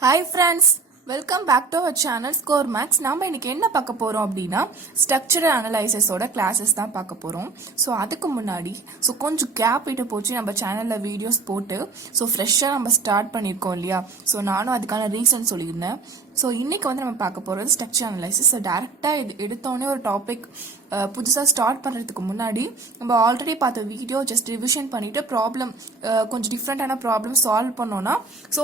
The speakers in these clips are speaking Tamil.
Hi friends, welcome back to our channel Scoremax. நாம இன்னைக்கு என்ன பார்க்க போறோம் அப்படினா ஸ்ட்ரக்சரல் அனலைசிஸ் ஓட கிளாसेस தான் பார்க்க போறோம். சோ அதுக்கு முன்னாடி கொஞ்சம் கேப் விட்டு போச்சு நம்ம சேனல்ல வீடியோஸ் போட்டு ஃப்ரெஷ்ஷா நம்ம ஸ்டார்ட் பண்ணிருக்கோம் இல்லையா. சோ நானும் அதுக்கான ரீசன் சொல்லியிருந்தேன். சோ இன்னைக்கு வந்து நம்ம பார்க்க போறது ஸ்ட்ரக்சரல் அனலைசிஸ். டைரக்டா எடுத்தோனே ஒரு டாபிக் புதுசா ஸ்டார்ட் பண்றதுக்கு முன்னாடி நம்ம ஆல்ரெடி பார்த்த வீடியோ ஜஸ்ட் ரிவிஷன் பண்ணிட்டு ப்ராப்ளம் கொஞ்சம் டிஃப்ரெண்டான ப்ராப்ளம் சால்வ் பண்ணோம்னா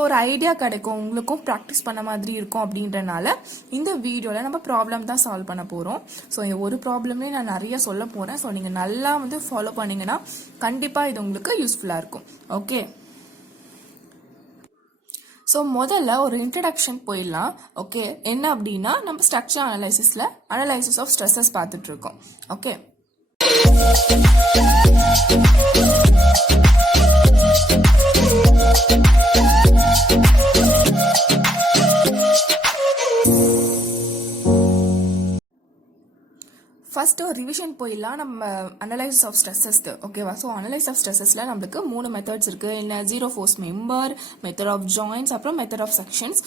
ஒரு ஐடியா கிடைக்கும், உங்களுக்கும் ப்ராக்டிஸ் பண்ண மாதிரி இருக்கும். அப்படின்றனால இந்த வீடியோல நம்ம ப்ராப்ளம் தான் சால்வ் பண்ண போறோம். ஒரு ப்ராப்ளம்லேயே நான் நிறைய சொல்ல போறேன். நீங்க நல்லா வந்து ஃபாலோ பண்ணீங்கன்னா கண்டிப்பா இது உங்களுக்கு யூஸ்ஃபுல்லா இருக்கும். ஓகே, முதல்ல ஒரு இன்ட்ரடக்ஷன் போயிடலாம். ஓகே, என்ன அப்படின்னா நம்ம ஸ்ட்ரக்சர் அனலைசிஸ் ஆஃப் ஸ்ட்ரெஸ்ஸஸ் பார்த்துட்டு இருக்கோம். ஓகே, ஃபர்ஸ்ட் ஒரு ரிவிஷன் போயிடலாம் நம்ம அனலைசிஸ் ஆஃப் ஸ்ட்ரெஸ்ஸஸ்க்கு. ஓகேவா? அனலைசிஸ் ஆஃப் ஸ்ட்ரெஸ்ஸஸ்ல நம்மளுக்கு 3 மெத்தட்ஸ் இருக்கு. என்ன? Zero force member, method of joints, அப்புறம் மெத்தட் ஆஃப் செக்ஷன்ஸ்.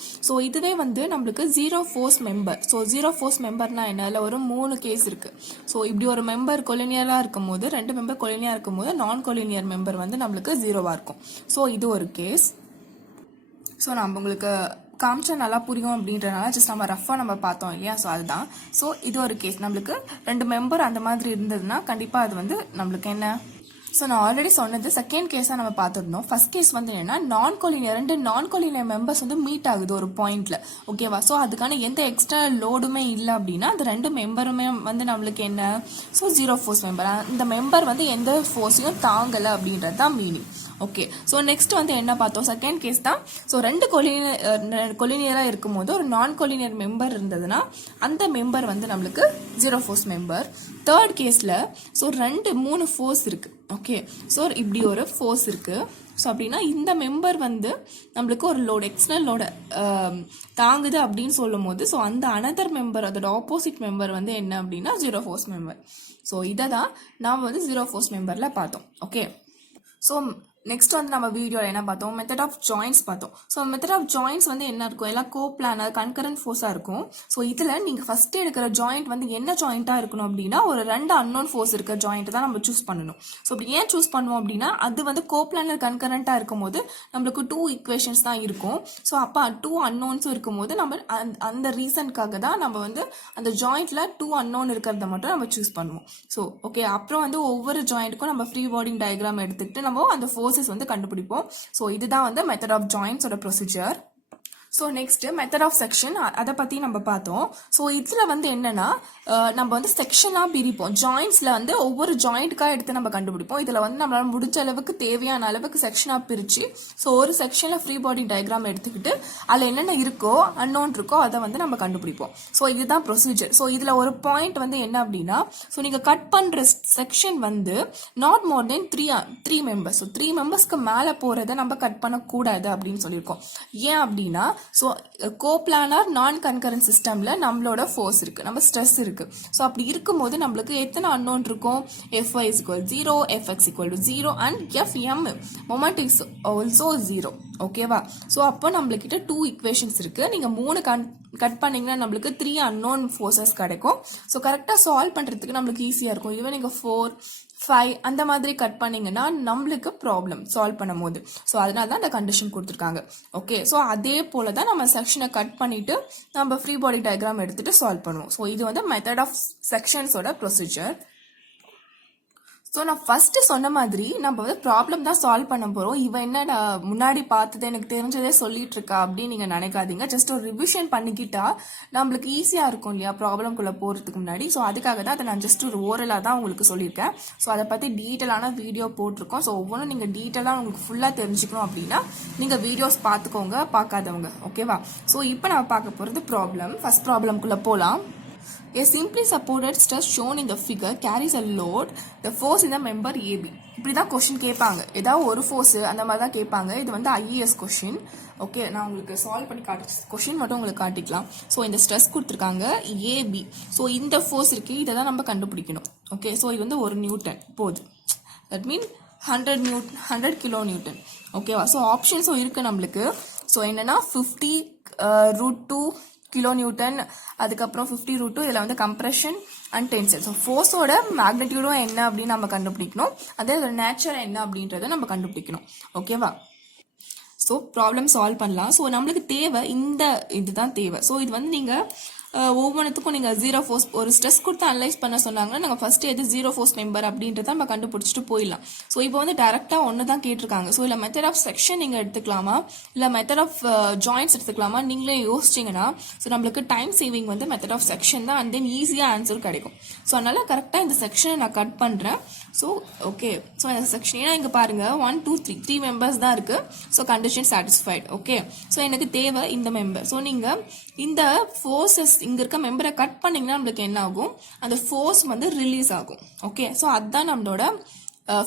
இதுவே வந்து நம்மளுக்கு zero force member. Zero force மெம்பர்னா என்ன? அதில் ஒரு 3 கேஸ் இருக்கு. இப்படி ஒரு மெம்பர் கொலினியரா இருக்கும் போது, 2 மெம்பர் கொலினியா இருக்கும் போது நான் கொலினியர் மெம்பர் வந்து நம்மளுக்கு ஜீரோவா இருக்கும். இது ஒரு கேஸ். நம்ம உங்களுக்கு காமிச்சா நல்லா புரியும் அப்படின்றனால ஜஸ்ட் நம்ம ரஃபா நம்ம பார்த்தோம் இல்லையா. அதுதான். இது ஒரு கேஸ். நம்மளுக்கு 2 மெம்பர் அந்த மாதிரி இருந்ததுன்னா கண்டிப்பா அது வந்து நம்மளுக்கு என்ன? நான் ஆல்ரெடி சொன்னது செகண்ட் கேஸா நம்ம பார்த்துருந்தோம். ஃபர்ஸ்ட் கேஸ் வந்து என்னன்னா நான் கொலினியர் 2 நான் கொலினியர் மெம்பர்ஸ் வந்து மீட் ஆகுது ஒரு பாயிண்ட்ல. ஓகேவா? அதுக்கான எந்த எக்ஸ்ட்ரா லோடுமே இல்லை அப்படின்னா அந்த 2 மெம்பருமே வந்து நம்மளுக்கு என்ன? Zero force member. இந்த மெம்பர் வந்து எந்த ஃபோர்ஸையும் தாங்கலை அப்படின்றது தான் மீனிங். ஓகே, நெக்ஸ்ட் வந்து என்ன பார்த்தோம்? செகண்ட் கேஸ் தான். 2 கொலினியரா இருக்கும் போது ஒரு நான் கொலினியர் மெம்பர் இருந்ததுன்னா அந்த மெம்பர் வந்து நம்மளுக்கு ஜீரோ ஃபோர்ஸ் மெம்பர். தேர்ட் கேஸ்ல 3 ஃபோர்ஸ் இருக்கு. ஓகே, இப்படி ஒரு ஃபோர்ஸ் இருக்கு. அப்படின்னா இந்த மெம்பர் வந்து நம்மளுக்கு ஒரு லோடு, எக்ஸ்டர்னல் லோட தாங்குது அப்படின்னு சொல்லும் போது அந்த அனதர் மெம்பர், அதோட ஆப்போசிட் மெம்பர் வந்து என்ன அப்படின்னா ஜீரோ ஃபோர்ஸ் மெம்பர். இதை தான் நாம் வந்து ஜீரோ ஃபோர்ஸ் மெம்பர்ல பார்த்தோம். ஓகே, நெக்ஸ்ட் வந்து நம்ம வீடியோவில் என்ன பார்த்தோம்? மெத்தட் ஆஃப் ஜாயின்ஸ் பார்த்தோம். மெத்தட் ஆஃப் ஜாயின்ஸ் வந்து என்ன இருக்கும்? எல்லாம் கோப்ளானர் கன்கரண்ட் ஃபோர்ஸாக இருக்கும். இதில் நீங்கள் ஃபர்ஸ்ட் எடுக்கிற ஜாயிண்ட் வந்து என்ன ஜாயிண்ட்டாக இருக்கணும் அப்படின்னா ஒரு 2 அன்னோன் ஃபோர்ஸ் இருக்க ஜாயிண்ட் தான் நம்ம சூஸ் பண்ணணும். அப்படி ஏன் சூஸ் பண்ணுவோம் அப்படின்னா அது வந்து கோப்ளானர் கன்கரண்ட்டாக இருக்கும் போது நம்மளுக்கு 2 ஈக்குவேஷன்ஸ் தான் இருக்கும். அப்போ 2 அன்னோன்ஸும் இருக்கும் போது நம்ம அந்த ரீசனுக்காக தான் நம்ம வந்து அந்த ஜாயிண்ட்ல 2 அன்னோன் இருக்கிறத மட்டும் நம்ம சூஸ் பண்ணுவோம். ஓகே, அப்புறம் வந்து ஒவ்வொரு ஜாயிண்ட்டுக்கும் நம்ம ஃப்ரீ பாடி டயக்ராம் எடுத்துக்கிட்டு நம்ம அந்த ஃபோர்ஸ் வந்து கண்டுபிடிப்போம். இதுதான் வந்து மெத்தட் ஆஃப் ஜாயின்ஸோட procedure. Next method of section, அதை பத்தி நம்ம பார்த்தோம். இதுல வந்து என்னன்னா நம்ம வந்து செக்ஷனா பிரிப்போம். ஜாயின்ஸ்ல வந்து ஒவ்வொரு ஜாயிண்ட்காக எடுத்து நம்ம கண்டுபிடிப்போம். இதுல வந்து நம்மளால முடிஞ்ச அளவுக்கு தேவையான அளவுக்கு செக்ஷனா பிரிச்சு ஒரு செக்ஷன்ல ஃப்ரீ பாடி டயக்ராம் எடுத்துக்கிட்டு அதுல என்னென்ன இருக்கோ அன்னோன் இருக்கோ அதை வந்து நம்ம கண்டுபிடிப்போம். இதுதான் ப்ரொசீஜர். இதுல ஒரு பாயிண்ட் வந்து என்ன அப்படின்னா நீங்க கட் பண்ற செக்ஷன் வந்து நாட் மோர் தென் 3 மெம்பர்ஸ். 3 மெம்பர்ஸ்க்கு மேல போறதை நம்ம கட் பண்ணக்கூடாது அப்படின்னு சொல்லியிருக்கோம். ஏன் அப்படின்னா கோப்ளானார் நான் கன்கரண்ட் சிஸ்டம்ல நம்மளோட ஃபோர்ஸ் இருக்கு, நம்ம ஸ்ட்ரெஸ் இருக்கு. அப்படி இருக்கும்போது நம்மளுக்கு எத்தனை அன்னோன் இருக்கும்? Fy is equal to 0, Fx equal to 0 and Fm moment is also 0. ஓகேவா? அப்போ நம்மளுக்கிட்ட 2 ஈக்குவேஷன்ஸ் இருக்கு. நீங்க 3 கட் பண்ணீங்கன்னா நம்மளுக்கு 3 அன்னோன் ஃபோர்ஸஸ் கிடைக்கும். கரெக்டா சால்வ் பண்றதுக்கு நம்மளுக்கு ஈஸியா இருக்கும். ஈவன் நீங்க 4, 5 அந்த மாதிரி கட் பண்ணீங்கன்னா நம்மளுக்கு ப்ராப்ளம் சால்வ் பண்ணும் போது அதனால தான் அந்த கண்டிஷன் கொடுத்துருக்காங்க. ஓகே, அதே போல தான் நம்ம செக்ஷனை கட் பண்ணிட்டு நம்ம ஃப்ரீ பாடி டயக்ராம் எடுத்துட்டு சால்வ் பண்ணுவோம். இது வந்து மெத்தட் ஆஃப் செக்ஷன்ஸோட ப்ரொசீஜர். நான் ஃபர்ஸ்ட் சொன்ன மாதிரி நம்ம வந்து ப்ராப்ளம் தான் சால்வ் பண்ண போறோம். இவன் என்னடா முன்னாடி பார்த்தது எனக்கு தெரிஞ்சதே சொல்லிட்டு இருக்கா அப்படின்னு நீங்க நினைக்காதீங்க. ஜஸ்ட் ஒரு ரிவிஷன் பண்ணிக்கிட்டா நம்மளுக்கு ஈஸியா இருக்கும் இல்லையா ப்ராப்ளம்குள்ள போறதுக்கு முன்னாடி. அதுக்காக தான் அதை நான் ஜஸ்ட் ஒரு ஓரலா தான் உங்களுக்கு சொல்லியிருக்கேன். அதை பத்தி டீட்டெயிலான வீடியோ போட்டிருக்கோம். ஒவ்வொன்றும் நீங்க டீட்டெயிலா உங்களுக்கு ஃபுல்லா தெரிஞ்சுக்கணும் அப்படின்னா நீங்க வீடியோஸ் பார்த்துக்கோங்க, பார்க்காதவங்க. ஓகேவா? இப்போ நம்ம பார்க்க போறது ப்ராப்ளம். ஃபர்ஸ்ட் ப்ராப்ளம்குள்ள போலாம். A simply supported stress shown in the figure carries a load, the force in the member AB. இப்படிதான் கொஸ்டின் கேட்பாங்க. ஏதாவது ஒரு ஃபோர்ஸ் அந்த மாதிரி தான் கேட்பாங்க. இது வந்து IAS கொஸ்டின். ஓகே, நான் உங்களுக்கு சால்வ் பண்ணி கொஸ்டின் மட்டும் உங்களுக்கு காட்டிக்கலாம். இந்த ஸ்ட்ரெஸ் கொடுத்துருக்காங்க AB. இந்த ஃபோர்ஸ் இருக்கு, இதை தான் நம்ம கண்டுபிடிக்கணும். ஓகே, இது வந்து 1 நியூட்டன் போகுது. That mean 100 kilo Newton. ஓகேவா? ஸோ ஆப்ஷன்ஸும் இருக்குது நம்மளுக்கு. ஸோ என்னன்னா 50 √2 kilonewton, அதுக்கப்புறம் 50 √2, இதில் வந்து கம்ப்ரெஷன் அண்ட் டென்சைல். ஸோ ஃபோர்ஸோட மேக்னிடியூடும் என்ன அப்படின்னு நம்ம கண்டுபிடிக்கணும், அதே இதோட நேச்சர் என்ன அப்படின்றத நம்ம கண்டுபிடிக்கணும். ஓகேவா? ஸோ ப்ராப்ளம் சால்வ் பண்ணலாம். ஸோ நம்மளுக்கு தேவை இந்த இதுதான் தேவை. ஸோ இது வந்து நீங்கள் ஒவ்வொன்றுத்துக்கும் நீங்கள் ஜீரோ ஃபோர்ஸ் ஒரு ஸ்ட்ரெஸ் கொடுத்து அனலைஸ் பண்ண சொன்னாங்கன்னா நாங்கள் ஃபஸ்ட்டு எது ஜீரோ ஃபோர்ஸ் மெம்பர் அப்படின்றத நம்ம கண்டுபிடிச்சிட்டு போயிடலாம். ஸோ இப்போ வந்து டேரெக்டாக ஒன்று தான் கேட்டிருக்காங்க. ஸோ இல்லை மெத்தட் ஆஃப் செக்ஷன் நீங்கள் எடுத்துக்கலாமா, இல்லை மெத்தட் ஆஃப் ஜாயின்ஸ் எடுத்துக்கலாமா, நீங்களே யோசிச்சிங்கன்னா ஸோ நம்மளுக்கு டைம் சேவிங் வந்து மெத்தட் ஆஃப் செக்ஷன் தான், அண்ட் தென் ஈஸியாக ஆன்சர் கிடைக்கும். ஸோ அதனால் கரெக்டாக இந்த செக்ஷனை நான் கட் பண்ணுறேன். ஸோ ஓகே, ஸோ இந்த செக்ஷன் ஏன்னா இங்கே பாருங்கள் 1 2 3 மெம்பர்ஸ் தான் இருக்குது. So condition satisfied. Okay, so எனக்கு தேவை இந்த மெம்பர். ஸோ நீங்கள் இந்த ஃபோர்ஸஸ் இங்கே இருக்க மெம்பரை கட் பண்ணிங்கன்னா நம்மளுக்கு என்ன ஆகும், அந்த ஃபோர்ஸ் வந்து ரிலீஸ் ஆகும். ஓகே, ஸோ அதுதான் நம்மளோட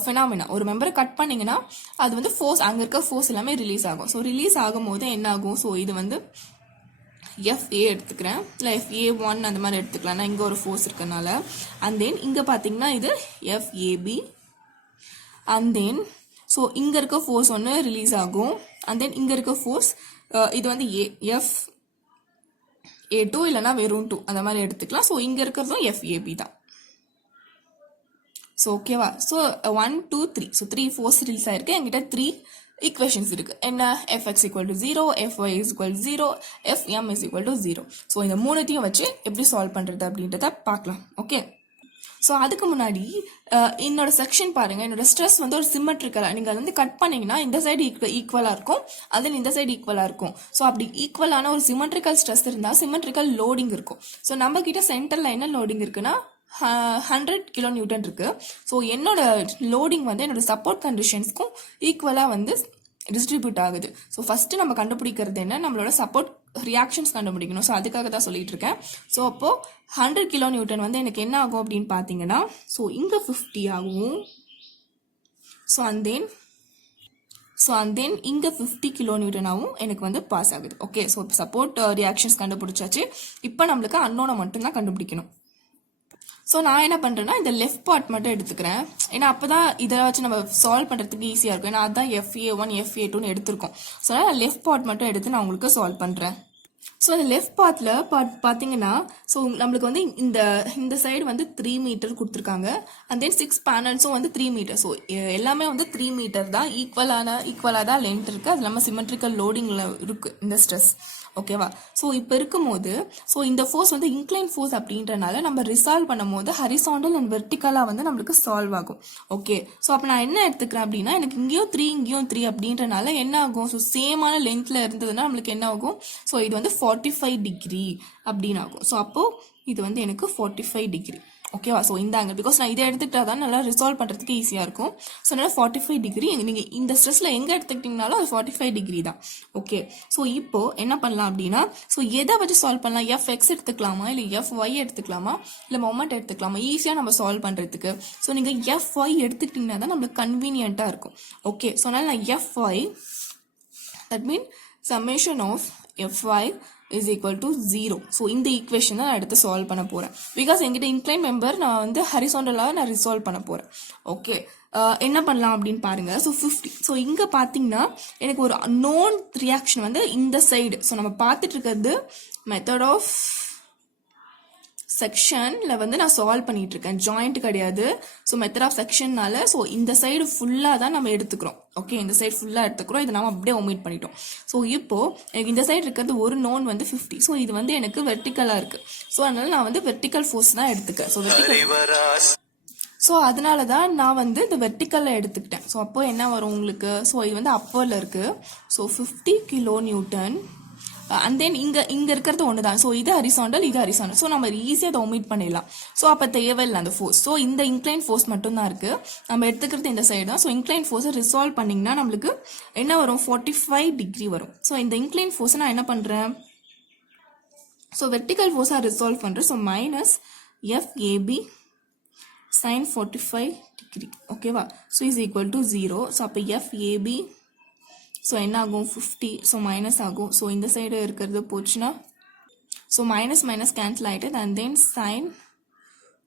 ஃபினாமினா. ஒரு மெம்பரை கட் பண்ணிங்கன்னா அது வந்து ஃபோர்ஸ், அங்கே இருக்க ஃபோர்ஸ் எல்லாமே ரிலீஸ் ஆகும். ஸோ ரிலீஸ் ஆகும்போது என்ன ஆகும், ஸோ இது வந்து FA எடுத்துக்கிறேன், இல்லை FA1 அந்த மாதிரி எடுத்துக்கலாம், இங்கே ஒரு ஃபோர்ஸ் இருக்கனால. அண்ட் தென் இங்கே பார்த்தீங்கன்னா இது FAB. அண்ட் தென் ஸோ இங்கே இருக்க ஃபோர்ஸ் ஒன்று ரிலீஸ் ஆகும். அண்ட் தென் இங்கே இருக்க ஃபோர்ஸ் இது வந்து FA2 இல்லைனா வெறும் 2 அந்த மாதிரி எடுத்துக்கலாம். ஸோ இங்கே இருக்கிறதும் FAB தான். ஸோ ஓகேவா? ஸோ 1 2 3 ஸோ 3 ஃபோர்ஸ் ரிலீஸ் ஆயிருக்கு. என்கிட்ட 3 ஈக்குவேஷன்ஸ் இருக்கு. என்ன, Fx = 0, Fy = 0, Fm = 0. ஸோ இந்த மூணுத்தையும் வச்சு எப்படி சால்வ் பண்ணுறது அப்படின்றத பார்க்கலாம். ஓகே, ஸோ அதுக்கு முன்னாடி என்னோட செக்ஷன் பாருங்க. என்னோட ஸ்ட்ரெஸ் வந்து ஒரு சிமெட்ரிக்கலாக, நீங்கள் அது வந்து கட் பண்ணீங்கன்னா இந்த சைடு ஈக்குவலாக இருக்கும், அது இந்த சைடு ஈக்குவலாக இருக்கும். ஸோ அப்படி ஈக்குவலான ஒரு சிமெட்ரிக்கல் ஸ்ட்ரெஸ் இருந்தால் சிமெட்ரிக்கல் லோடிங் இருக்கும். ஸோ நம்ம கிட்ட சென்டரில் என்ன லோடிங் இருக்குன்னா 100 kilonewton இருக்கு. ஸோ என்னோட லோடிங் வந்து என்னோட சப்போர்ட் கண்டிஷன்ஸ்க்கும் ஈக்குவலாக வந்து டிஸ்ட்ரிபியூட் ஆகுது. ஸோ ஃபஸ்ட்டு நம்ம கண்டுபிடிக்கிறது என்ன, நம்மளோட சப்போர்ட் ரியாக்ஷன்ஸ் கண்டுபிடிக்கணும். ஸோ அதுக்காக தான் சொல்லிட்டு இருக்கேன். ஸோ அப்போ 100 kilonewton வந்து எனக்கு என்ன ஆகும் அப்படின்னு பார்த்தீங்கன்னா, ஸோ இங்கே 50 ஆகும். ஸோ அண்ட் தென் இங்கே 50 kilonewton ஆகும் எனக்கு வந்து பாஸ் ஆகுது. ஓகே, ஸோ சப்போர்ட் ரியாக்ஷன்ஸ் கண்டுபிடிச்சாச்சு. இப்போ நம்மளுக்கு அன்னோனை மட்டும்தான் கண்டுபிடிக்கணும். ஸோ நான் என்ன பண்ணுறேன்னா இந்த லெஃப்ட் பார்ட் மட்டும் எடுத்துக்கிறேன். ஏன்னா அப்போ தான் இதை வச்சு நம்ம சால்வ் பண்ணுறதுக்கு ஈஸியாக இருக்கும். ஏன்னா அதுதான் FA1 FA2ன்னு எடுத்திருக்கோம். ஸோ நான் லெஃப்ட் பார்ட் மட்டும் எடுத்து நான் உங்களுக்கு சால்வ் பண்ணுறேன். ஸோ அந்த லெஃப்ட் பார்ட்டில் பார்த்தீங்கன்னா ஸோ நம்மளுக்கு வந்து இந்த சைடு வந்து 3 மீட்டர் கொடுத்துருக்காங்க. அண்ட் தென் 6 பேனல்ஸும் வந்து 3 மீட்டர். ஸோ எல்லாமே வந்து 3 மீட்டர் தான், ஈக்குவலாக தான் லென்த் இருக்குது. அது இல்லாமல் சிமெட்ரிக்கல் லோடிங்கில் இருக்குது இந்த ஸ்ட்ரெஸ். ஓகேவா? ஸோ இப்போ இருக்கும்போது ஸோ இந்த ஃபோர்ஸ் வந்து இன்க்ளைன் ஃபோர்ஸ் அப்படின்றனால நம்ம ரிசால்வ் பண்ணும் போது ஹரிசாண்டல் அண்ட் வெர்டிக்கலாக வந்து நம்மளுக்கு சால்வ் ஆகும். ஓகே, ஸோ அப்போ நான் என்ன எடுத்துக்கிறேன் அப்படின்னா, எனக்கு இங்கேயும் 3 இங்கேயும் 3 அப்படின்றனால என்ன ஆகும், ஸோ சேமான லென்த்தில் இருந்ததுன்னா நம்மளுக்கு என்ன ஆகும், ஸோ இது வந்து 45 டிகிரி அப்படின்னு ஆகும். ஸோ அப்போது இது வந்து எனக்கு 45 டிகிரி. ஓகேவா? ஸோ இந்த ஆங்கிள் பிகாஸ் நான் இதை எடுத்துக்கிட்டா தான் நல்லா ரிசால்வ் பண்ணுறதுக்கு ஈஸியாக இருக்கும். ஸோ அதனால் 45 டிகிரி நீங்கள் இந்த ஸ்ட்ரெஸ்ஸில் எங்கே எடுத்துக்கிட்டிங்கனாலும் அது 45 டிகிரி தான். ஓகே, ஸோ இப்போது என்ன பண்ணலாம் அப்படின்னா, ஸோ எதை வச்சு சால்வ் பண்ணலாம், Fx எடுத்துக்கலாமா, இல்லை Fy எடுத்துக்கலாமா, இல்லை மொமெண்ட் எடுத்துக்கலாமா, ஈஸியாக நம்ம சால்வ் பண்ணுறதுக்கு. ஸோ நீங்கள் Fy எடுத்துக்கிட்டிங்கன்னா தான் நம்மளுக்கு கன்வீனியண்ட்டாக இருக்கும். ஓகே, ஸோ அதனால் நான் Fy that mean summation of Fy is equal to 0. So இந்த ஈக்குவேஷன் தான் நான் எடுத்து சால்வ் பண்ண போகிறேன். பிகாஸ் என்கிட்ட இன்க்ளைன் மெம்பர் நான் வந்து ஹரிசாண்டலாக நான் ரிசால்வ் பண்ண போகிறேன். ஓகே, என்ன பண்ணலாம் அப்படின்னு பாருங்க. ஸோ 50. ஸோ இங்கே பார்த்தீங்கன்னா எனக்கு ஒரு நோன் ரியாக்ஷன் வந்து இந்த சைடு. ஸோ நம்ம பார்த்துட்டு இருக்கிறது மெத்தட் ஆஃப் செக்ஷன்ல வந்து நான் சால்வ் பண்ணிட்டு இருக்கேன், ஜாயிண்ட் கிடையாது. ஸோ மெத்தட் ஆஃப் செக்ஷன்னால ஸோ இந்த சைடு ஃபுல்லாக தான் நம்ம எடுத்துக்கிறோம். ஓகே, இந்த சைடு ஃபுல்லாக எடுத்துக்கிறோம், இதை நம்ம அப்படியே ஒமிட் பண்ணிட்டோம். ஸோ இப்போ எனக்கு இந்த சைடு இருக்கிறது ஒரு நோன் வந்து 50. ஸோ இது வந்து எனக்கு வெர்டிக்கலாக இருக்கு. ஸோ அதனால நான் வந்து வெர்டிக்கல் ஃபோர்ஸ் தான் எடுத்துக்கிறேன். ஸோ வெர்டிக்கல், ஸோ அதனால தான் நான் வந்து இந்த வெர்டிக்கலில் எடுத்துக்கிட்டேன். ஸோ அப்போ என்ன வரும் உங்களுக்கு, ஸோ இது வந்து அப்பரில் இருக்குது. So 50 kilonewton. அண்ட் தென் இங்கே இருக்கிறது ஒன்று தான். ஸோ இது ஹரிசாண்டல், இது ஹரிசாண்டல். ஸோ நம்ம ஈஸியாக அதை ஒமிட் பண்ணிடலாம். ஸோ அப்போ தேவையில்லை அந்த ஃபோர்ஸ். ஸோ இந்த இன்க்ளைன் ஃபோர்ஸ் மட்டும்தான் இருக்குது, நம்ம எடுத்துக்கிறது இந்த சைடு தான். ஸோ இன்க்ளைன் ஃபோர்ஸை ரிசால்வ் பண்ணிங்கன்னா நம்மளுக்கு என்ன வரும், 45 டிகிரி வரும். ஸோ இந்த இன்க்ளைன் ஃபோர்ஸை நான் என்ன பண்ணுறேன், ஸோ வெர்டிக்கல் ஃபோர்ஸாக ரிசால்வ் பண்ணுறேன். So minus FAB sin 45 degree. ஓகேவா? So is equal to 0. So அப்போ FAB ஸோ என்ன ஆகும், 50. ஸோ மைனஸ் ஆகும். ஸோ இந்த சைடு இருக்கிறது போச்சுன்னா ஸோ மைனஸ் மைனஸ் கேன்சல் ஆகிட்டு and then sin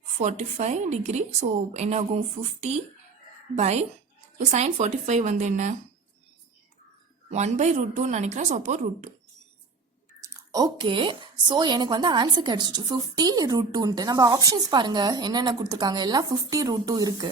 45 degree. So என்ன ஆகும், 50 பை ஸோ sin 45 வந்து என்ன 1/√2 நினைக்கிறேன். ஸோ அப்போ √2. ஓகே, ஸோ எனக்கு வந்து ஆன்சர் கிடைச்சிச்சு 50√2ன்ட்டு. நம்ம ஆப்ஷன்ஸ் பாருங்க என்னென்ன கொடுத்துருக்காங்க, எல்லாம் 50√2 இருக்கு.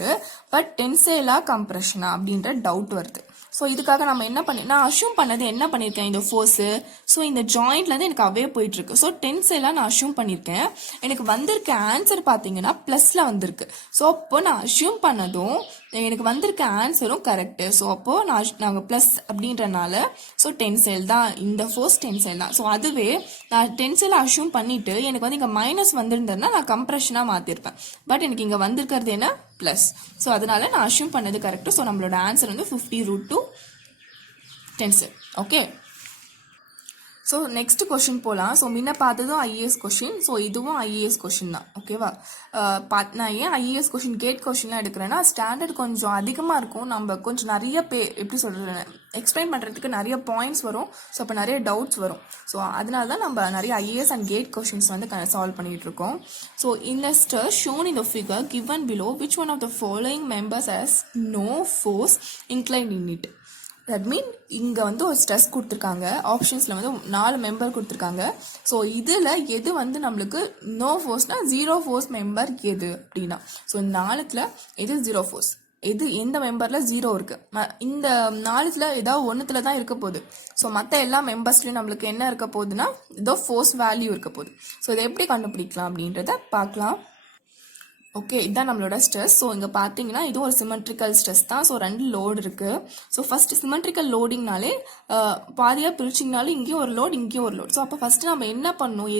பட் டென்சைலா கம்ப்ரெஷனா அப்படின்ற டவுட் வருது. ஸோ இதுக்காக நம்ம என்ன நான் அஷ்யூம் பண்ணது என்ன பண்ணியிருக்கேன், இந்த ஃபோர்ஸு. ஸோ இந்த ஜாயிண்ட்லேருந்து எனக்கு அவே போயிட்டு இருக்கு. ஸோ டென்சைலா நான் அஷ்யூம் பண்ணியிருக்கேன். எனக்கு வந்திருக்க ஆன்சர் பார்த்தீங்கன்னா ப்ளஸ்ல வந்திருக்கு. ஸோ அப்போ நான் அஷ்யூம் பண்ணதும் எனக்கு வந்திருக்க ஆன்சரும் கரெக்டு. ஸோ அப்போ நாங்கள் ப்ளஸ் அப்படின்றனால ஸோ டென்சைல் தான், இந்த ஃபோர்ஸ் டென்சைல் தான். ஸோ அதுவே நான் டென்சைல் அஷ்யூம் பண்ணிட்டு எனக்கு வந்து இங்கே மைனஸ் வந்திருந்ததுன்னா நான் கம்ப்ரெஷனாக மாற்றிருப்பேன். பட் எனக்கு இங்கே வந்திருக்கிறது என்ன, ப்ளஸ். ஸோ அதனால நான் அஷ்யூம் பண்ணது கரெக்டு. ஸோ நம்மளோட ஆன்சர் வந்து 50√2 tensile. Okay, so next question போகலாம். ஸோ முன்ன பார்த்ததும் ஐஏஎஸ் கொஷின். ஸோ இதுவும் ஐஏஎஸ் கொஷின் தான். ஓகேவா, நான் ஏன் ஐஏஎஸ் கொஷின் கேட் கொஷின்லாம் எடுக்கிறேன்னா ஸ்டாண்டர்ட் கொஞ்சம் அதிகமாக இருக்கும். நம்ம கொஞ்சம் நிறைய எப்படி சொல்கிறது, எக்ஸ்பிளைன் பண்ணுறதுக்கு நிறைய பாயிண்ட்ஸ் வரும். ஸோ அப்போ நிறைய டவுட்ஸ் வரும். ஸோ அதனால தான் நம்ம நிறைய ஐஏஎஸ் அண்ட் கேட் கொஷின்ஸ் வந்து சால்வ் பண்ணிட்டு இருக்கோம். So investor shown in the figure given below, which one of the following members has no force inclined in it? That mean இங்கே வந்து ஒரு ஸ்ட்ரெஸ் கொடுத்துருக்காங்க. ஆப்ஷன்ஸில் வந்து 4 மெம்பர் கொடுத்துருக்காங்க. ஸோ இதில் எது வந்து நம்மளுக்கு நோ ஃபோர்ஸ்னா 0 ஃபோர்ஸ் மெம்பர் எது அப்படின்னா, ஸோ 4ல் எது 0 ஃபோர்ஸ், எந்த மெம்பரில் 0 இருக்குது. இந்த 4ல் ஏதாவது ஒன்றுத்தில் தான் இருக்க போகுது. ஸோ மற்ற எல்லா மெம்பர்ஸ்லையும் நம்மளுக்கு என்ன இருக்க போகுதுன்னா ஏதோ ஃபோர்ஸ் வேல்யூ இருக்க போகுது. ஸோ இதை எப்படி கண்டுபிடிக்கலாம் அப்படின்றத பார்க்கலாம். ஓகே, இதுதான் நம்மளோட ஸ்ட்ரெஸ். ஸோ இங்கே பார்த்தீங்கன்னா இது ஒரு சிமெட்ரிக்கல் ஸ்ட்ரெஸ் தான். ஸோ 2 லோடு இருக்குது. ஸோ ஃபர்ஸ்ட் சிமெட்ரிக்கல் லோடிங்னாலே பாதியாக பிரிச்சிங்கனாலும் இங்கேயும் ஒரு லோட் இங்கேயும் ஒரு லோட். ஸோ அப்போ ஃபஸ்ட்டு நம்ம என்ன பண்ணணும்,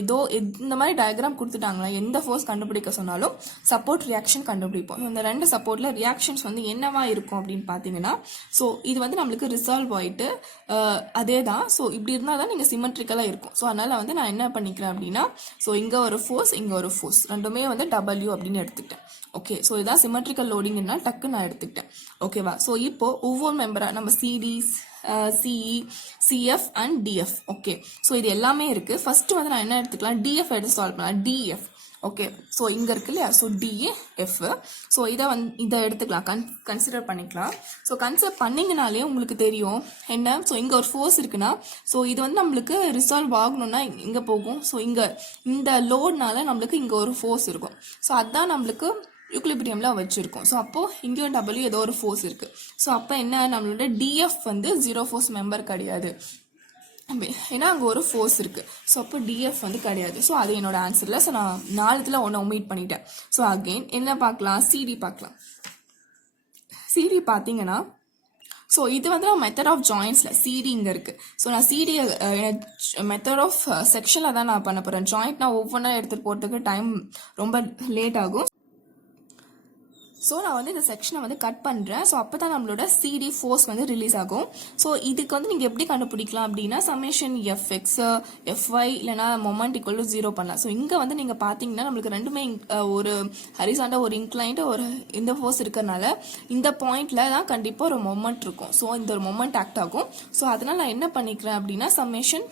இந்த மாதிரி டயக்ராம் கொடுத்துட்டாங்களா, எந்த ஃபோர்ஸ் கண்டுபிடிக்க சொன்னாலும் சப்போர்ட் ரியாக்ஷன் கண்டுபிடிப்போம். இந்த 2 சப்போர்ட்டில் ரியாக்ஷன்ஸ் வந்து என்னவா இருக்கும் அப்படின்னு பார்த்தீங்கன்னா, ஸோ இது வந்து நம்மளுக்கு ரிசால்வ் ஆகிட்டு அதே தான். ஸோ இப்படி இருந்தால் தான் நீங்கள் சிமெட்ரிக்கலாக இருக்கும். ஸோ அதனால் வந்து நான் என்ன பண்ணிக்கிறேன் அப்படின்னா, ஸோ இங்கே ஒரு ஃபோர்ஸ் இங்கே ஒரு ஃபோர்ஸ் ரெண்டுமே வந்து W அப்படின்னு எடுத்துக்கிட்டேன். ஓகே, ஸோ இதான் சிமெட்ரிக்கல் லோடிங்னா டக்கு நான் எடுத்துக்கிட்டேன். ஓகேவா, ஸோ இப்போ ஒவ்வொரு மெம்பரா நம்ம CD, CE, CF and DF. Okay, so இது எல்லாமே இருக்கு. ஃபர்ஸ்ட் வந்து நான் என்ன எடுத்துக்கலாம், டிஎஃப் எடுத்து சால்வ் பண்ணலாம். டிஎஃப். ஓகே, ஸோ இங்கே இருக்கு இல்லையா, ஸோ டிஎஃப். ஸோ இதை எடுத்துக்கலாம், கன்சிடர் பண்ணிக்கலாம். ஸோ கன்சிடர் பண்ணிங்கனாலே உங்களுக்கு தெரியும் என்ன, ஸோ இங்கே ஒரு ஃபோர்ஸ் இருக்குன்னா, ஸோ இது வந்து நம்மளுக்கு ரிசால்வ் ஆகணும்னா இங்கே போகும். ஸோ இங்கே இந்த லோட்னால நம்மளுக்கு இங்கே ஒரு ஃபோர்ஸ் இருக்கும். ஸோ அதுதான் நம்மளுக்கு யூக்லிபிரியமில் வச்சுருக்கோம். ஸோ அப்போது இங்கேயும் டபிள்யூ ஏதோ ஒரு ஃபோர்ஸ் இருக்குது. ஸோ அப்போ என்ன, நம்மளோட டிஎஃப் வந்து 0 ஃபோர்ஸ் மெம்பர் கிடையாது. ஏன்னா அங்கே ஒரு ஃபோர்ஸ் இருக்குது. ஸோ அப்போ டிஎஃப் வந்து கிடையாது. ஸோ அது என்னோட ஆன்சரில். ஸோ நான் 4ல் 1 ஒமிட் பண்ணிட்டேன். ஸோ அகெயின் என்ன பார்க்கலாம், சிடி பார்க்கலாம். சிடி பார்த்தீங்கன்னா, ஸோ இது வந்து மெத்தட் ஆஃப் ஜாயின்ஸில் சிடி இங்கே இருக்குது. ஸோ நான் சிடி மெத்தட் ஆஃப் செக்ஷனில் தான் நான் பண்ண போகிறேன். ஜாயிண்ட் நான் ஒவ்வொன்றா எடுத்துகிட்டு போகிறதுக்கு டைம் ரொம்ப லேட் ஆகும். ஸோ நான் வந்து இந்த செக்ஷனை வந்து கட் பண்ணுறேன். ஸோ அப்போ தான் நம்மளோட சிடி ஃபோர்ஸ் வந்து ரிலீஸ் ஆகும். ஸோ இதுக்கு வந்து நீங்கள் எப்படி கண்டுபிடிக்கலாம் அப்படின்னா, சமேஷன் எஃப்எக்ஸ் எஃப்ஒய் இல்லைனா மொமெண்ட் ஈக்குவல் டு 0 பண்ணலாம். ஸோ இங்கே வந்து நீங்கள் பார்த்தீங்கன்னா நம்மளுக்கு ரெண்டுமே ஒரு ஹரிசாண்டா ஒரு இன்க்ளைண்ட் ஒரு இந்த ஃபோர்ஸ் இருக்கிறனால இந்த பாயிண்ட்ல தான் கண்டிப்பாக ஒரு மொமெண்ட் இருக்கும். ஸோ இந்த ஒரு மொமெண்ட் ஆக்ட் ஆகும். ஸோ அதனால் நான் என்ன பண்ணிக்கிறேன் அப்படின்னா, summation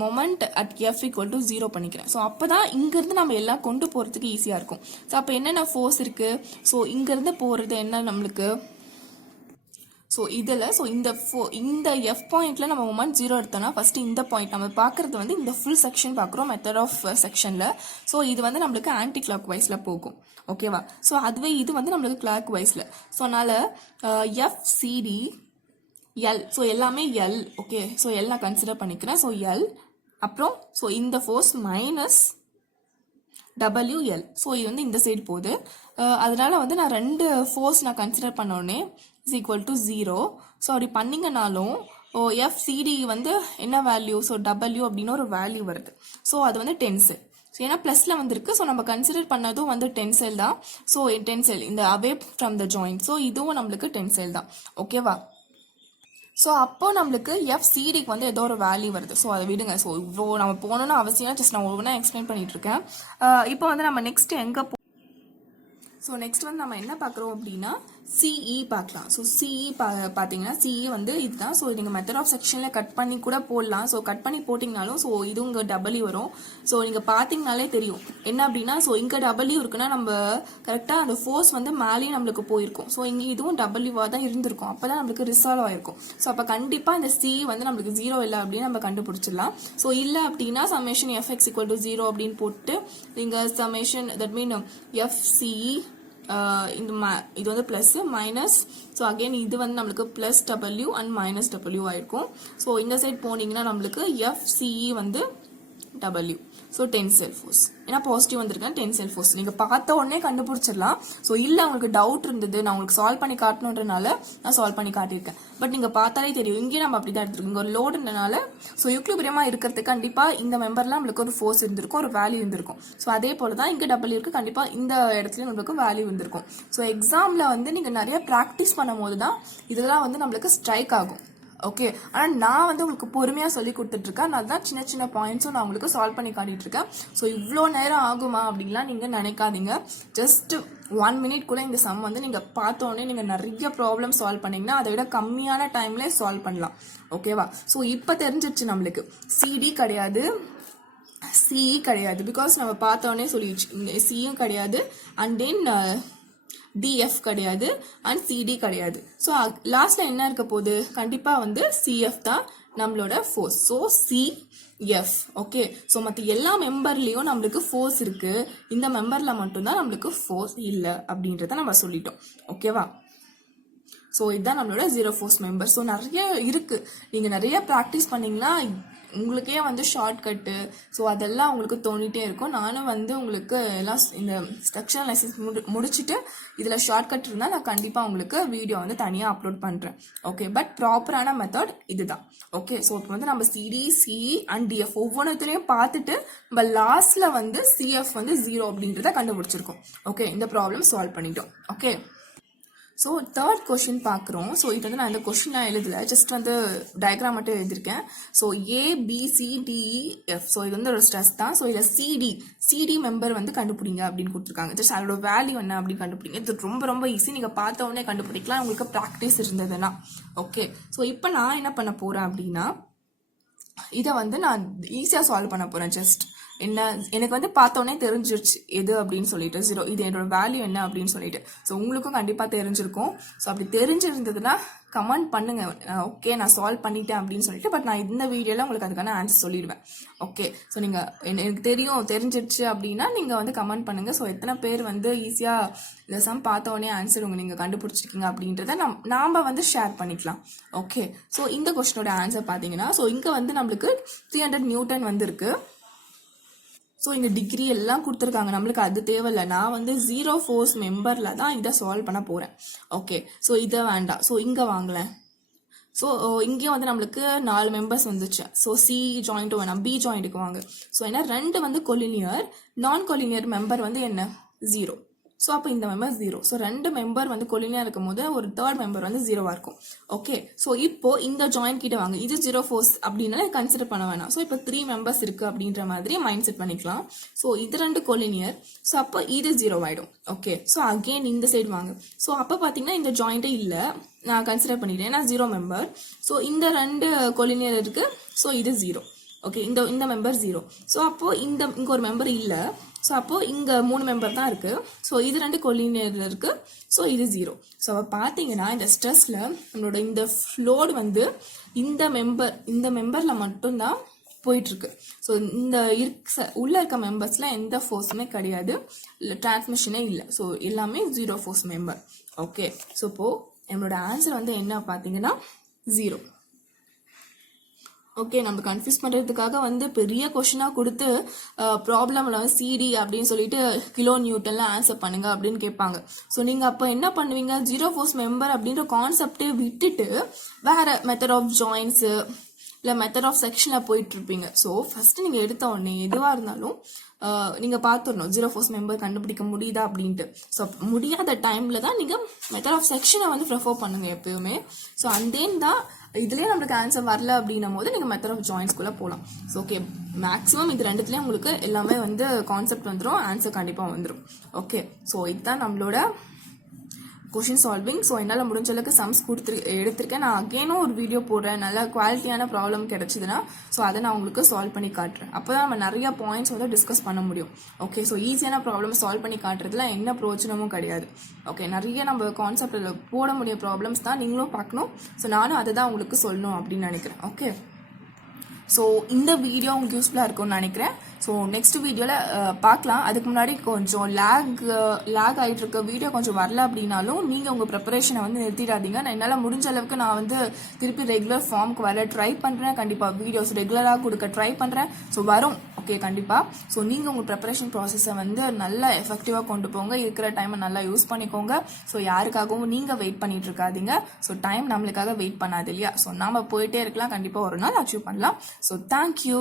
moment at F equal to 0 பண்ணிக்கிறேன். ஸோ அப்போ தான் இங்கேருந்து நம்ம எல்லாம் கொண்டு போகிறதுக்கு ஈஸியாக இருக்கும். ஸோ அப்போ என்னென்ன ஃபோர்ஸ் இருக்குது, ஸோ இங்கேருந்து போகிறது என்ன நம்மளுக்கு, ஸோ இதில் ஸோ இந்த எஃப் பாயிண்ட்டில் நம்ம மொமெண்ட் 0 எடுத்தோம்னா ஃபஸ்ட்டு இந்த பாயிண்ட் நம்ம பார்க்குறது வந்து இந்த ஃபுல் செக்ஷன் பார்க்குறோம் மெத்தட் ஆஃப் செக்ஷனில். ஸோ இது வந்து நம்மளுக்கு ஆன்டி கிளாக் வைஸில் போகும். ஓகேவா, ஸோ அதுவே இது வந்து நம்மளுக்கு கிளாக் வைஸில். ஸோ அதனால் எஃப்சிடி எல், ஸோ எல்லாமே எல். ஓகே, ஸோ எல் நான் கன்சிடர் பண்ணிக்கிறேன். ஸோ எல், அப்புறம் ஸோ இந்த ஃபோர்ஸ் மைனஸ் WL. ஸோ இது வந்து இந்த சைடு போகுது. அதனால வந்து நான் 2 ஃபோர்ஸ் நான் கன்சிடர் பண்ணோடனே இஸ் ஈக்குவல் டு 0. ஸோ அப்படி பண்ணிங்கனாலும் எஃப்சிடி வந்து என்ன வேல்யூ, ஸோ W அப்படின்னு ஒரு வேல்யூ வருது. ஸோ அது வந்து டென்சைல். ஸோ ஏன்னா ப்ளஸில் வந்துருக்கு. ஸோ நம்ம கன்சிடர் பண்ணதும் வந்து டென்சைல் தான். ஸோ டென்சைல் இந்த away from the joint. So இதுவும் நம்மளுக்கு டென்சைல் தான். ஓகேவா, ஸோ அப்போ நம்மளுக்கு எஃப்சிடிக்கு வந்து ஏதோ ஒரு வேல்யூ வருது. ஸோ அதை விடுங்க. ஸோ இவ்வளோ நம்ம போகணுன்னு அவசியம், ஜஸ்ட் நான் ஒவ்வொன்றா எக்ஸ்பிளைன் பண்ணிட்டு இருக்கேன். இப்போ வந்து நம்ம நெக்ஸ்ட் எங்கே ஸோ நெக்ஸ்ட் வந்து நம்ம என்ன பார்க்குறோம் அப்படின்னா, சிஇ பார்க்கலாம். ஸோ சிஇ பார்த்தீங்கன்னா சிஇ வந்து இதுதான். ஸோ நீங்கள் மெத்தட் ஆஃப் செக்ஷனில் கட் பண்ணி கூட போடலாம். ஸோ கட் பண்ணி போட்டிங்கனாலும் ஸோ இது உங்கள் டபிள்யூ வரும். ஸோ நீங்கள் பார்த்தீங்கனாலே தெரியும் என்ன அப்படின்னா, ஸோ இங்கே டபிள்யூ இருக்குன்னா நம்ம கரெக்டாக அந்த ஃபோர்ஸ் வந்து மேலேயும் நம்மளுக்கு போயிருக்கும். ஸோ இங்கே இதுவும் டபிள்யூவாக தான் இருந்திருக்கும். அப்போ தான் நம்மளுக்கு ரிசால்வ் ஆயிருக்கும். ஸோ அப்போ கண்டிப்பாக இந்த சிஇ வந்து நம்மளுக்கு 0 இல்லை அப்படின்னு நம்ம கண்டுபிடிச்சிடலாம். ஸோ இல்லை அப்படின்னா சமேஷன் எஃப்எக்ஸ் ஈக்குவல் டு 0 அப்படின்னு போட்டு நீங்கள் சமேஷன் தட் மீன் எஃப்சிஇ இது வந்து பிளஸ் மைனஸ். ஸோ அகெயின் இது வந்து நம்மளுக்கு plus W and minus W ஆயிருக்கும். ஸோ இந்த சைட் போனீங்கன்னா நம்மளுக்கு எஃப்சிஇ வந்து டபிள்யூ. ஸோ டென்சைல் ஃபோர்ஸ் ஏன்னா பாசிட்டிவ் வந்திருக்கேன் டென்சைல் ஃபோர்ஸ் நீங்கள் பார்த்த உடனே கண்டுபிடிச்சிடலாம். ஸோ இல்லை உங்களுக்கு டவுட் இருந்தது நான் உங்களுக்கு சால்வ் பண்ணி காட்டணுன்றனால நான் சால்வ் பண்ணி காட்டியிருக்கேன். பட் நீங்கள் பார்த்தாலே தெரியும் இங்கேயும் நம்ம அப்படி தான் எடுத்துருக்கோம். இங்கே ஒரு லோடுனால ஸோ யூக்லிபிரியமாக இருக்கிறதுக்கு கண்டிப்பாக இந்த மெம்பர்லாம் நம்மளுக்கு ஒரு ஃபோர்ஸ் இருந்திருக்கும், ஒரு வேல்யூ இருந்திருக்கும். ஸோ அதே போல தான் இங்கே டபிள்யூ இருக்குது, கண்டிப்பாக இந்த இடத்துல நம்மளுக்கு வேல்யூ இருந்திருக்கும். ஸோ எக்ஸாமில் வந்து நீங்கள் நிறைய ப்ராக்டிஸ் பண்ணும் போது தான் இதெல்லாம் வந்து நம்மளுக்கு ஸ்ட்ரைக் ஆகும். ஓகே, ஆனால் நான் வந்து உங்களுக்கு பொறுமையாக சொல்லி கொடுத்துட்ருக்கேன். நான் தான் சின்ன சின்ன பாயிண்ட்ஸும் நான் உங்களுக்கு சால்வ் பண்ணி காட்டிட்டு இருக்கேன். ஸோ இவ்வளோ நேரம் ஆகுமா அப்படின்லாம் நீங்கள் நினைக்காதீங்க. ஜஸ்ட் 1 minute கூட இந்த சம் வந்து நீங்கள் பார்த்தோன்னே நீங்கள் நிறைய ப்ராப்ளம் சால்வ் பண்ணிங்கன்னா அதை விட கம்மியான டைம்லேயே சால்வ் பண்ணலாம். ஓகேவா? ஸோ இப்போ தெரிஞ்சிடுச்சு நம்மளுக்கு சிடி கிடையாது, சிஇ கிடையாது. பிகாஸ் நம்ம பார்த்தோன்னே சொல்லிடுச்சு இங்கே சியும் கிடையாது அண்ட் தென் டிஎஃப் கிடையாது அண்ட் சிடி கிடையாது. ஸோ லாஸ்ட்ல என்ன இருக்க போகுது? கண்டிப்பா வந்து சிஎஃப் தான் நம்மளோட force. So CF. Okay, so மற்ற எல்லா மெம்பர்லயும் நம்மளுக்கு ஃபோர்ஸ் இருக்கு, இந்த மெம்பர்ல மட்டும்தான் நம்மளுக்கு ஃபோர்ஸ் இல்லை அப்படின்றத நம்ம சொல்லிட்டோம். ஓகேவா? ஸோ இதுதான் நம்மளோட ஜீரோ ஃபோர்ஸ் மெம்பர். ஸோ நிறைய இருக்கு, நீங்க நிறைய ப்ராக்டிஸ் பண்ணீங்கன்னா உங்களுக்கே வந்து ஷார்ட்கட்டு ஸோ அதெல்லாம் உங்களுக்கு தோணிட்டே இருக்கும். நானும் வந்து உங்களுக்கு எல்லாம் இந்த ஸ்ட்ரக்சரல் லெசன்ஸ் முடிச்சுட்டு இதில் ஷார்ட்கட் இருந்தால் நான் கண்டிப்பாக உங்களுக்கு வீடியோ வந்து தனியாக அப்லோட் பண்ணுறேன். ஓகே, பட் ப்ராப்பரான மெத்தட் இதுதான். ஓகே, ஸோ இப்போ வந்து நம்ம சிடி, சிஇ அண்ட் டிஎஃப் ஒவ்வொன்றுத்துலையும் பார்த்துட்டு நம்ம லாஸ்ட்ல வந்து சிஎஃப் வந்து 0 அப்படின்றத கண்டுபிடிச்சிருக்கோம். ஓகே, இந்த ப்ராப்ளம் சால்வ் பண்ணிட்டோம். ஓகே, ஸோ தேர்ட் கொஷின் பார்க்குறோம். ஸோ இது வந்து நான் இந்த கொஷின்லாம் எழுதலை, ஜஸ்ட் வந்து டயக்ராம் மட்டும் எழுதியிருக்கேன். So ABCDEF. ஸோ இது வந்து ஒரு ஸ்ட்ரெஸ் தான். ஸோ இதில் சிடி மெம்பர் வந்து கண்டுபிடிங்க அப்படின்னு கொடுத்துருக்காங்க. ஜஸ்ட் அதோட வேல்யூ என்ன அப்படின்னு கண்டுபிடிங்க. இது ரொம்ப ரொம்ப ஈஸி, நீங்கள் பார்த்த உடனே கண்டுபிடிக்கலாம் உங்களுக்கு ப்ராக்டிஸ் இருந்ததுன்னா. ஓகே, ஸோ இப்போ நான் என்ன பண்ண போகிறேன் அப்படின்னா இதை வந்து நான் ஈஸியாக சால்வ் பண்ண போகிறேன். ஜஸ்ட் என்ன எனக்கு வந்து பார்த்தோன்னே தெரிஞ்சிருச்சு எது அப்படின்னு சொல்லிட்டு 0 இது என்னோட வேல்யூ என்ன அப்படின்னு சொல்லிட்டு. ஸோ உங்களுக்கும் கண்டிப்பாக தெரிஞ்சிருக்கும். ஸோ அப்படி தெரிஞ்சிருந்ததுன்னா கமெண்ட் பண்ணுங்க, ஓகே நான் சால்வ் பண்ணிட்டேன் அப்படின்னு சொல்லிட்டு. பட் நான் இந்த வீடியோவில் உங்களுக்கு அதுக்கான ஆன்சர் சொல்லிடுவேன். ஓகே, ஸோ நீங்கள் எனக்கு தெரிஞ்சிருச்சு அப்படின்னா நீங்கள் வந்து கமெண்ட் பண்ணுங்க. ஸோ எத்தனை பேர் வந்து ஈஸியாக இந்த சம் பார்த்தோன்னே ஆன்சர் நீங்கள் கண்டுபிடிச்சிருக்கீங்க அப்படின்றத நாம் வந்து ஷேர் பண்ணிக்கலாம். ஓகே, ஸோ இந்த கொஸ்டினோட ஆன்சர் பார்த்தீங்கன்னா ஸோ இங்கே வந்து நம்மளுக்கு 300 நியூட்டன் வந்து இருக்கு. ஸோ இங்கே டிகிரி எல்லாம் கொடுத்துருக்காங்க, நம்மளுக்கு அது தேவையில்லை. நான் வந்து ஜீரோ ஃபோர்ஸ் மெம்பரில் தான் இதை சால்வ் பண்ண போகிறேன். ஓகே, ஸோ இதை வேண்டாம். ஸோ இங்கே வாங்கலேன். ஸோ இங்கேயும் வந்து நம்மளுக்கு 4 மெம்பர்ஸ் வந்துச்சு. ஸோ சி ஜாயிண்ட்டும் வேணாம், பி ஜாயிண்ட்டுக்கு வாங்க. ஸோ ஏன்னா 2 வந்து கொலினியர், நான் கொலினியர் மெம்பர் வந்து என்ன 0. ஸோ அப்போ இந்த மெம்பர் 0. ஸோ 2 மெம்பர் வந்து கொலினியாக இருக்கும் போது ஒரு தேர்ட் மெம்பர் வந்து 0வா இருக்கும். ஓகே, ஸோ இப்போ இந்த ஜாயிண்ட் கிட்ட வாங்க. இது 0 ஃபோர்ஸ் அப்படின்னால கன்சிடர் பண்ண வேணாம். ஸோ இப்போ 3 மெம்பர்ஸ் இருக்கு அப்படின்ற மாதிரி மைண்ட் செட் பண்ணிக்கலாம். ஸோ இது 2 கொலினியர். ஸோ அப்போ இது 0 ஆயிடும். ஓகே, ஸோ அகெயின் இந்த சைடு வாங்க. ஸோ அப்போ பார்த்தீங்கன்னா இந்த ஜாயிண்ட்டே இல்லை, நான் கன்சிடர் பண்ணிட்டேன் ஏன்னா 0 மெம்பர். ஸோ இந்த 2 கொலினியர் இருக்கு. ஸோ இது 0. ஓகே, இந்த மெம்பர் 0. ஸோ அப்போ இங்க ஒரு மெம்பர் இல்லை. ஸோ அப்போ இங்க 3 மெம்பர் தான் இருக்கு. ஸோ இது 2 கொலினியர் இருக்கு. ஸோ இது 0. ஸோ அப்போ பார்த்தீங்கன்னா இந்த ஸ்ட்ரெஸ்ல நம்மளோட இந்த ஃப்ளோடு வந்து இந்த மெம்பர்ல மட்டும்தான் போயிட்டு இருக்கு. ஸோ இந்த உள்ள இருக்க மெம்பர்ஸ்ல எந்த ஃபோர்ஸுமே கிடையாது, டிரான்ஸ்மிஷனே இல்லை. ஸோ எல்லாமே 0 ஃபோர்ஸ் மெம்பர். ஓகே, ஸோ இப்போ நம்மளோட ஆன்சர் வந்து என்ன பார்த்தீங்கன்னா 0. ஓகே, நம்ம கன்ஃபியூஸ் பண்ணுறதுக்காக வந்து பெரிய கொஷினாக கொடுத்து ப்ராப்ளமில் வந்து சிடி அப்படின்னு சொல்லிட்டு கிலோ நியூட்டன்ல ஆன்சர் பண்ணுங்க அப்படின்னு கேட்பாங்க. ஸோ நீங்கள் அப்போ என்ன பண்ணுவீங்க, 0 ஃபோர்ஸ் மெம்பர் அப்படின்ற கான்செப்டே விட்டுட்டு வேற மெத்தட் ஆஃப் ஜாயின்ஸு இல்லை மெத்தட் ஆஃப் செக்ஷனில் போயிட்டு இருப்பீங்க. ஸோ ஃபர்ஸ்ட் நீங்கள் எடுத்த உடனே எதுவாக இருந்தாலும் நீங்கள் பார்த்துடணும் 0 ஃபோர்ஸ் மெம்பர் கண்டுபிடிக்க முடியுதா அப்படின்ட்டு. ஸோ முடியாத டைமில் தான் நீங்கள் மெத்தட் ஆஃப் செக்ஷனை வந்து ப்ரிஃபர் பண்ணுங்க எப்பயுமே. ஸோ அந்தேன் தான் இதுலேயே நம்மளுக்கு ஆன்சர் வரல அப்படின்னும் போது நீங்கள் மெத்தட் ஆஃப் ஜாயின்ஸ்குள்ளே போகலாம். ஸோ ஓகே, மேக்ஸிமம் இது 2துலேயும் உங்களுக்கு எல்லாமே வந்து கான்செப்ட் வந்துடும், ஆன்சர் கண்டிப்பாக வந்துடும். ஓகே, ஸோ இதுதான் நம்மளோட கொஷின் சால்விங். ஸோ என்னால் முடிஞ்ச அளவுக்கு சம்ஸ் எடுத்திருக்கேன். நான் அகெயினும் ஒரு வீடியோ போடுறேன், நல்ல குவாலிட்டியான ப்ராப்ளம் கிடைச்சதுன்னா ஸோ அதை நான் உங்களுக்கு சால்வ் பண்ணி காட்டுறேன். அப்போ தான் நம்ம நிறைய பாயிண்ட்ஸ் வந்து டிஸ்கஸ் பண்ண முடியும். ஓகே, ஸோ ஈஸியான ப்ராப்ளம் சால்வ் பண்ணி காட்டுறதுல என்ன பிரயோஜனமும் கிடையாது. ஓகே, நிறைய நம்ம கான்செப்டில் போட முடிய ப்ராப்ளம்ஸ் தான் நீங்களும் பார்க்கணும். ஸோ நானும் அதை தான் உங்களுக்கு சொல்லணும் அப்படின்னு நினைக்கிறேன். ஓகே, ஸோ இந்த வீடியோ உங்களுக்கு யூஸ்ஃபுல்லாக இருக்கும்னு நினைக்கிறேன். ஸோ நெக்ஸ்ட் வீடியோவில் பார்க்கலாம். அதுக்கு முன்னாடி கொஞ்சம் லேக் ஆகிட்டு இருக்க வீடியோ கொஞ்சம் வரல அப்படின்னாலும் நீங்கள் உங்கள் ப்ரிப்பரேஷனை வந்து நிறுத்திடாதீங்க. நான் என்னால் முடிஞ்ச அளவுக்கு நான் வந்து திருப்பி ரெகுலர் ஃபார்முக்கு வர ட்ரை பண்ணுறேன். கண்டிப்பாக வீடியோஸ் ரெகுலராக கொடுக்க ட்ரை பண்ணுறேன். ஸோ வரும். ஓகே, கண்டிப்பாக. ஸோ நீங்கள் உங்கள் ப்ரிப்பரேஷன் ப்ராசஸை வந்து நல்லா எஃபெக்டிவாக கொண்டு போங்க. இருக்கிற டைமை நல்லா யூஸ் பண்ணிக்கோங்க. ஸோ யாருக்காகவும் நீங்கள் வெயிட் பண்ணிட்டு இருக்காதீங்க. ஸோ டைம் நம்மளுக்காக வெயிட் பண்ணாது இல்லையா? ஸோ நாம் போயிட்டே இருக்கலாம். கண்டிப்பாக ஒரு நாள் அச்சீவ் பண்ணலாம். So thank you.